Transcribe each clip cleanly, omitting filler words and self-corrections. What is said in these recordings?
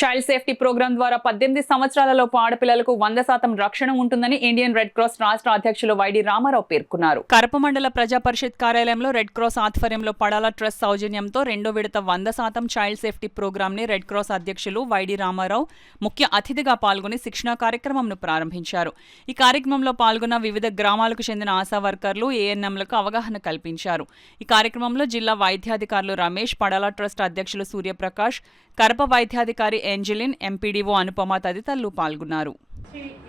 Child safety programme ద్వారా 18 సంవత్సరాలలోపు ఆడపిల్లలకు 100% రక్షణ ఉంటుందని ఇండియన్ రెడ్ క్రాస్ రాష్ట్ర అధ్యక్షులు వైడి రామారావు పేర్కొన్నారు. కరప మండల ప్రజా పరిషత్ కార్యాలయంలో రెడ్ క్రాస్ ఆధ్వర్యంలో పడాల ట్రస్ట్ సౌజన్యంతో రెండో విడత 100% చైల్డ్ సేఫ్టీ ప్రోగ్రాం ని రెడ్ క్రాస్ అధ్యక్షులు వైడి రామారావు ముఖ్య అతిథిగా పాల్గొని శిక్షణా కార్యక్రమంను ప్రారంభించారు. ఈ కార్యక్రమంలో పాల్గొన్న వివిధ గ్రామాలకు చెందిన ఆశా వర్కర్లు, ఏఎన్ఎంలకు అవగాహన కల్పించారు. ఈ కార్యక్రమంలో జిల్లా వైద్యాధికారులు రమేష్, పడాల ట్రస్ట్ అధ్యక్షులు సూర్యప్రకాష్, కరప వైద్యాధికారి ఏంజలిన్, ఎంపీడీఓ అనుపమ తదితరులు పాల్గొన్నారు.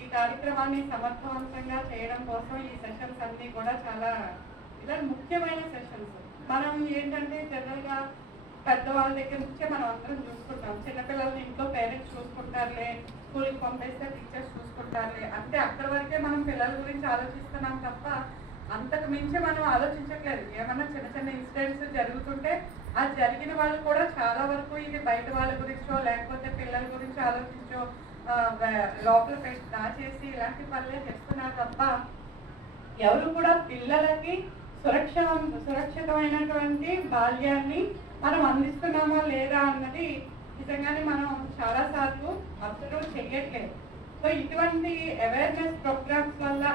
ఈ కార్యక్రమాన్ని సమర్థవంతంగా చేయడం కోసం ఈ సెషన్స్ అన్ని కూడా చాలా ముఖ్యమైన సెషన్స్. మనం ఏంటంటే జనరల్ గా పెద్దవాళ్ళ దగ్గర నుంచే మనం అందరం చూసుకుంటాం. చిన్నపిల్లల్ని ఇంట్లో పేరెంట్స్ చూసుకుంటారులే, స్కూల్కి పంపిస్తే టీచర్స్ చూసుకుంటారులే, అంటే అక్కడి వరకే మనం పిల్లల గురించి ఆలోచిస్తున్నాం తప్ప అంతకు మించి మనం ఆలోచించట్లేదు. ఏమన్నా చిన్న చిన్న ఇన్సిడెంట్స్ జరుగుతుంటే ఆ జరిగిన వాళ్ళు కూడా చాలా వరకు ఇది బయట వాళ్ళ గురించో లేకపోతే పిల్లల గురించి ఆలోచించో లోపల పెట్టి దాచేసి ఇలాంటి పనులే చేస్తున్నారు తప్ప ఎవరు కూడా పిల్లలకి సురక్షితమైనటువంటి బాల్యాన్ని మనం అందిస్తున్నామా లేదా అన్నది నిజంగానే మనం చాలా సార్లు అబ్జర్వ్ చేయట్లేదు. సో ఇటువంటి అవేర్నెస్ ప్రోగ్రామ్స్ వల్ల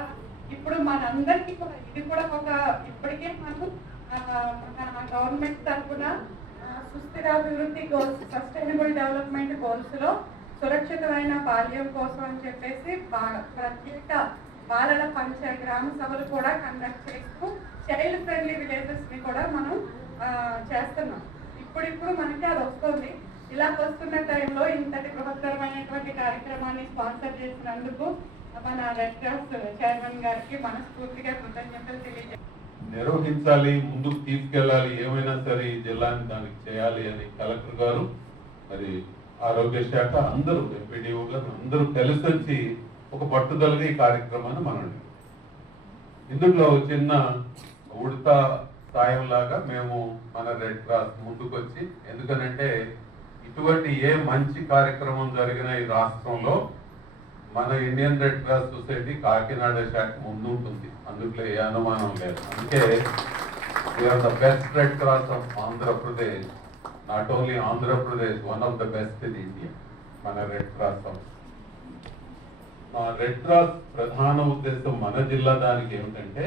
ఇప్పుడు మనందరికీ ఇది కూడా ఒక ఇప్పటికే మనం మన గవర్నమెంట్ తరఫున సుస్థిరాభివృద్ధి గోల్స్, సస్టైనబుల్ డెవలప్మెంట్ గోల్స్ లో సురక్షితమైన బాల్యం కోసం అని చెప్పేసి ప్రత్యేక బాలల గ్రామ సభలు కూడా కండక్ట్ చేస్తూ చైల్డ్ ఫ్రెండ్లీ విలేజెస్ ని కూడా మనం చేస్తున్నాం. ఇప్పుడు మనకి అది వస్తుంది. ఇలా వస్తున్న టైంలో ఇంతటి బృహత్తరమైనటువంటి కార్యక్రమాన్ని స్పాన్సర్ చేసినందుకు మన రెడ్ క్రాస్ చైర్మన్ గారికి మనస్ఫూర్తిగా కృతజ్ఞతలు తెలియజేస్తాం. నిర్వహించాలి, ముందుకు తీసుకెళ్లాలి, ఏమైనా సరే ఈ జిల్లాని దానికి చేయాలి అని కలెక్టర్ గారు, మరి ఆరోగ్య శాఖ అందరూ, ఎంపీడీఓ గారు అందరూ కలిసి ఒక పట్టుదలగా ఈ కార్యక్రమాన్ని మనండి. ఇందులో చిన్న ఉడతా సాయం లాగా మేము మన రెడ్ క్రాస్ ముందుకొచ్చి, ఎందుకనంటే ఇటువంటి ఏ మంచి కార్యక్రమం జరిగిన ఈ రాష్ట్రంలో మన Indian red cross society Kakinada శాఖ ముందు ఉంటుంది, అందులో ఏ అనుమానం లేదు. అందుకే we are the best red cross of Andhra Pradesh, not only Andhra Pradesh, one of the best in India మన రెడ్ క్రాస్. రెడ్ క్రాస్ ప్రధాన ఉద్దేశం మన జిల్లా దానికి ఏమిటంటే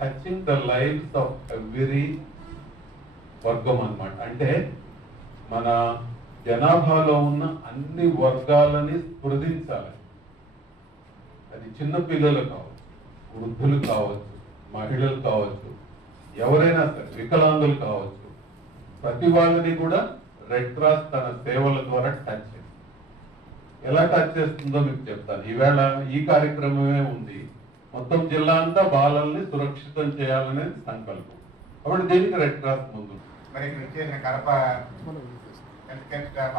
touching the lives of every వర్గం అన్నమాట. అంటే మన జనాభాలో ఉన్న అన్ని వర్గాలని స్పృశించాలి. అది చిన్న పిల్లలు కావచ్చు, వృద్ధులు కావచ్చు, మహిళలు కావచ్చు, ఎవరైనా సరే, వికలాంగులు కావచ్చు, ప్రతి వాళ్ళని కూడా రెడ్ క్రాస్ తన సేవల ద్వారా టచ్ చేస్తుంది. ఎలా టచ్ చేస్తుందో మీకు చెప్తాను. ఈవేళ ఈ కార్యక్రమమే ఉంది. మొత్తం జిల్లా అంతా బాలల్ని సురక్షితం చేయాలనేది సంకల్పం. కాబట్టి దీనికి రెడ్ క్రాస్ ముందు మరి కడప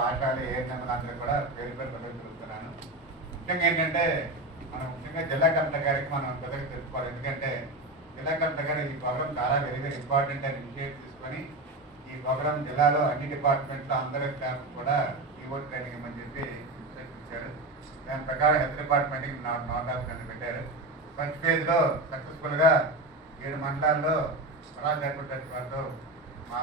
ఆశాలు ఏఎన్ఎంలు అందరూ కూడా పేరు తెలుస్తున్నాను. ముఖ్యంగా ఏంటంటే మనం ముఖ్యంగా జిల్లా కలెక్టర్ గారికి మనం పెద్దగా తెలుసుకోవాలి. ఎందుకంటే జిల్లా కలెక్టర్ గారు ఈ ప్రోగ్రామ్ చాలా వెరీ వెరీ ఇంపార్టెంట్ అని ఇనిషియేట్ తీసుకొని ఈ ప్రోగ్రామ్ జిల్లాలో అన్ని డిపార్ట్మెంట్లో అందరి స్టాఫ్ కూడా ఈవో ట్రైనింగ్ ఇవ్వమని చెప్పి ఇచ్చారు. దాని ప్రకారం హెల్త్ డిపార్ట్మెంట్కి నాట్ ఆఫ్ పెట్టారు. ఫస్ట్ ఫేజ్లో సక్సెస్ఫుల్గా 7 మండలాల్లో సలహా జరుపుకుంటే వారితో మా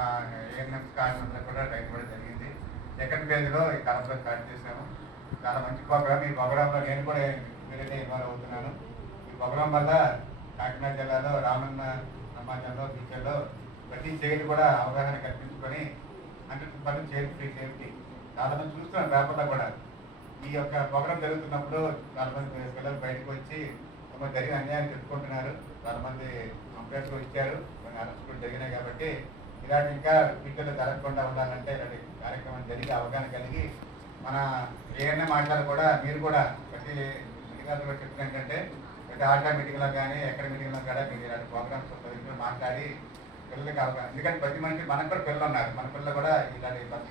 ఏఎన్ఎం కార్మికులు కూడా ట్రైన్ కూడా జరిగింది. సెకండ్ ఫేజ్లో ఈ కడపలో స్టార్ట్ చేశాము. చాలా మంచి ప్రోగ్రామ్. ఈ ప్రోగ్రాంలో నేను కూడా ఇమీడియట్గా ఇన్వాల్వ్ అవుతున్నాను. ఈ ప్రోగ్రాం వల్ల కాకినాడ జిల్లాలో రామన్న సమాజంలో ఫ్యూచర్లో ప్రతి చైల్డ్ కూడా అవగాహన కల్పించుకొని 100% చైల్డ్ ఫ్రీ సేఫ్టీ. చాలా మంది చూస్తున్నాం పేపర్లో కూడా. ఈ యొక్క ప్రోగ్రాం జరుగుతున్నప్పుడు చాలా మంది పిల్లలు బయటకు వచ్చి కొంతమంది జరిగిన అన్యాయం చెప్పుకుంటున్నారు. చాలా మంది కంప్లైంట్స్ ఇచ్చారు, కొన్ని అరెస్ట్ కూడా జరిగినాయి. కాబట్టి ఇలాంటి ఇంకా ఫ్యూచర్లో జరగకుండా ఉండాలంటే ఇలాంటి కార్యక్రమం జరిగి అవగాహన కలిగి మన ఏఎన్ఎం ఆటలు కూడా మీరు కూడా ప్రతి మీటింగ్లో కూడా చెప్తున్నా ఏంటంటే ప్రతి ఆటా మీటింగ్లో కానీ ఎక్కడ మీటింగ్లో కూడా మీరు ఇలాంటి ప్రోగ్రామ్స్ మాట్లాడి పిల్లలకి అవగాహన. ఎందుకంటే ప్రతి మనిషి మనకు కూడా పిల్లలు ఉన్నారు. మన పిల్లలు కూడా ఇలాంటి